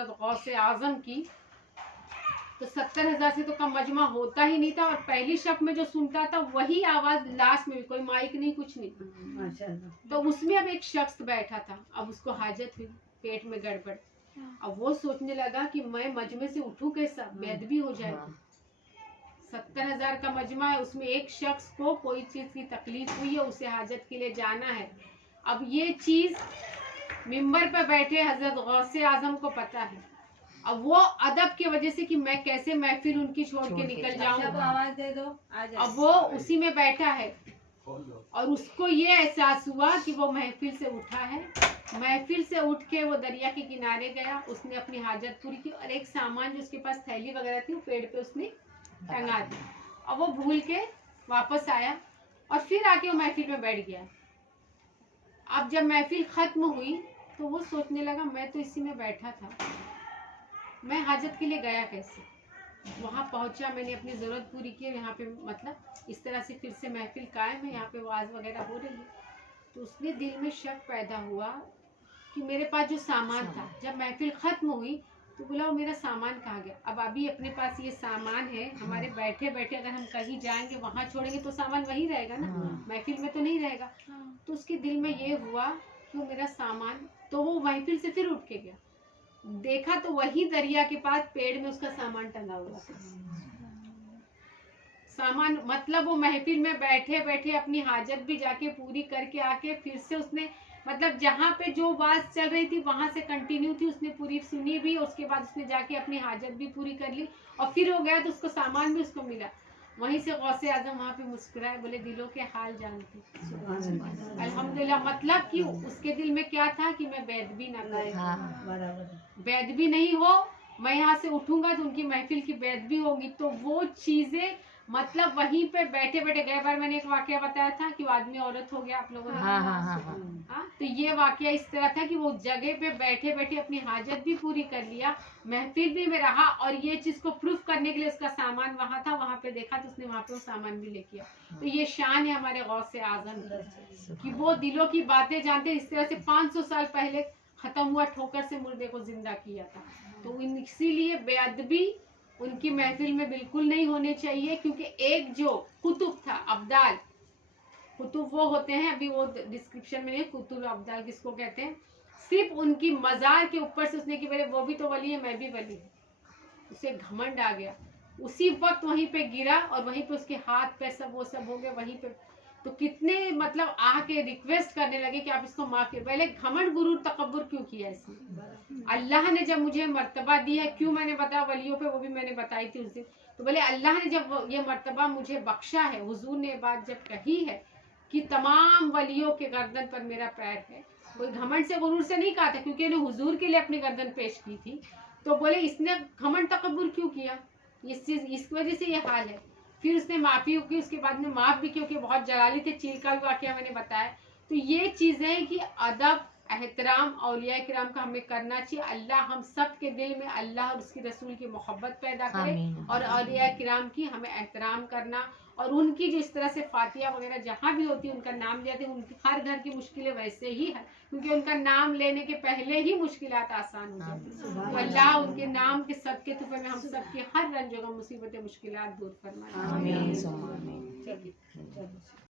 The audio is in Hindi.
हजरत गौसे आजम की, तो 70,000 से तो कम मजमा होता ही नहीं था। और पहली शब में जो सुनता था वही आवाज लास्ट में भी, कोई माइक नहीं कुछ नहीं। माशाअल्लाह। तो उसमें अब एक शख्स बैठा था, अब उसको हाजत हुई, पेट में गड़बड़। अब वो सोचने लगा कि मैं मजमे से उठूं कैसा, बेअदबी हो जाएगी। 70,000 का मजमा है, उसमें एक शख्स को कोई चीज की तकलीफ हुई है, उसे हाजत के लिए जाना है। अब ये चीज मिंबर पर बैठे हजरत गौसे आजम को पता है। अब वो अदब की वजह से कि मैं कैसे महफिल उनकी छोड़ के निकल जाऊं, तो आवाज दे दो। अब वो उसी में बैठा है और उसको ये एहसास हुआ कि वो महफिल से उठा है। महफिल से उठ के वो दरिया के किनारे गया, उसने अपनी हाजत पूरी की और एक सामान जो उसके पास थैली वगैरह थी वो पेड़ पे उसने टंगा दी। और वो भूल के वापस आया और फिर आके वो महफिल में बैठ गया। अब जब महफिल खत्म हुई तो वो सोचने लगा मैं तो इसी में बैठा था, मैं हाजत के लिए गया कैसे। वहां पहुंचा, मैंने अपनी जरूरत पूरी की, यहाँ पे मतलब इस तरह से फिर से महफिल कायम है, यहाँ पे वाज वगैरह हो रही है। तो उसने दिल में शक पैदा हुआ कि मेरे पास जो सामान था, जब महफिल खत्म हुई तो बोला वो मेरा सामान कहाँ गया। अब अभी अपने पास ये सामान है, हमारे बैठे बैठे अगर हम कहीं जाएंगे वहां छोड़ेंगे तो सामान वहीं रहेगा ना, महफिल में तो नहीं रहेगा। तो उसके दिल में ये हुआ कि वो मेरा सामान, तो वो महफिल से फिर उठ के गया, देखा तो वही दरिया के पास पेड़ में उसका सामान टंगा हुआ था। सामान मतलब वो महफिल में बैठे बैठे अपनी हाजत भी जाके पूरी करके आके फिर से उसने मतलब जहाँ पे जो बात चल रही थी वहां से कंटिन्यू थी, उसने पूरी सुनी भी, उसके बाद उसने जाके अपनी हाजत भी पूरी कर ली और फिर हो गया तो उसको सामान भी उसको मिला। वहीं से गौसे आजम वहाँ पे मुस्कुराए, बोले दिलों के हाल जानते अल्हम्दुलिल्लाह। मतलब कि उसके दिल में क्या था कि मैं बेअदबी ना करूं, बेअदबी नहीं हो, मैं यहाँ से उठूंगा तो उनकी महफिल की बेअदबी होगी। तो वो चीजें मतलब वहीं पे बैठे बैठे, गए बार मैंने एक वाकया बताया था कि वो आदमी औरत हो गया आप लोगों ने। हाँ, तो ये वाकया इस तरह था कि वो जगह पे बैठे बैठे अपनी हाजत भी पूरी कर लिया, महफिल भी में रहा और ये चीज को प्रूफ करने के लिए उसका सामान वहां था, वहां पे देखा तो उसने वहां पे वो सामान भी लेके आया। तो ये शान है हमारे गौसे आजम की कि वो दिलों की बातें जानते। इस तरह से 500 साल पहले खत्म हुआ ठोकर से मुर्दे को जिंदा किया था। तो इसीलिए बेअदबी उनकी महफिल में बिल्कुल नहीं होने चाहिए, क्योंकि एक जो कुतुब था अब्दाल, कुतुब वो होते हैं, अभी वो डिस्क्रिप्शन में नहीं, कुतुब अब्दाल किसको कहते हैं, सिर्फ उनकी मजार के ऊपर से उसने कि बोले वो भी तो वली है मैं भी वली हूँ, उसे घमंड आ गया, उसी वक्त वहीं पे गिरा और वहीं पे उसके हाथ पे सब वो सब हो गए वहीं पे। तो कितने मतलब आके रिक्वेस्ट करने लगे कि आप इसको माफ करिए। पहले घमंड गुरूर तकब्बुर क्यों किया इसने, अल्लाह ने जब मुझे मर्तबा दी है, क्यों मैंने बताया वलियों पे, वो भी मैंने बताई थी उस दिन। तो बोले अल्लाह ने जब ये मर्तबा मुझे बख्शा है, हुजूर ने बात जब कही है कि तमाम वलियों के गर्दन पर मेरा पैर है, कोई घमंड से गुरूर से नहीं कहा था, क्योंकि इन्हें हुजूर के लिए अपनी गर्दन पेश की थी। तो बोले इसने घमंड तकब्बुर क्यों किया, इस चीज इस वजह से ये हाल है। फिर उसने माफी की, उसके बाद में माफ भी क्योंकि बहुत जलाली थे, चील का भी वाकया मैंने बताया। तो ये चीजें कि अदब एहतराम औलिया किराम का हमें करना चाहिए। अल्लाह हम सब के दिल में अल्लाह और उसकी रसूल की मोहब्बत पैदा करे और औलिया किराम की हमें एहतराम करना, और उनकी जो इस तरह से फातिया वगैरह जहाँ भी होती है उनका नाम लेते हैं, उनकी हर घर की मुश्किलें वैसे ही है, क्योंकि उनका नाम लेने के पहले ही मुश्किलात आसान हो जाती है। तो अल्लाह उनके नाम के सबके तुफे में हम सबकी हर रंजों मुसीबतें मुश्किलात दूर फरमाए।